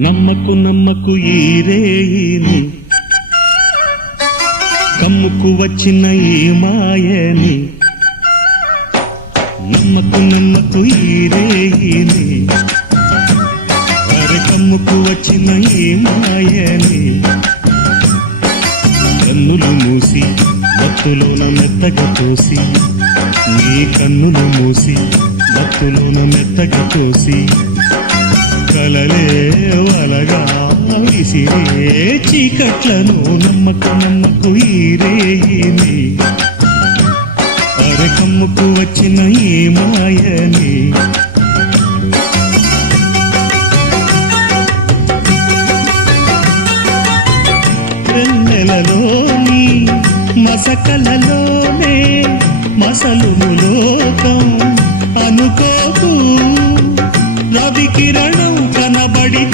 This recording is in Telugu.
నమ్మకు నమ్మకు ఈ రేయిని, కమ్ముకు వచ్చిన ఈ మాయని. నమ్మకు నమ్మకు ఈ రేయిని, అరే కమ్ముకు వచ్చిన ఈ మాయని. కన్నులు మూసి మత్తులోన మెత్తగా తోసి, నీ కన్నులు మూసి మత్తులోన మెత్తగా తోసి, కలలే వలగా విసిరే చీకట్లను. నమ్మకు నమ్మకు ఈ రేయిని, అరే కమ్ముకు వచ్చిన ఈ మాయని. వెన్నెలలోని మసకలలోనే మసలుము లోకం అనుకోకు. రవి కిరణం కనబడి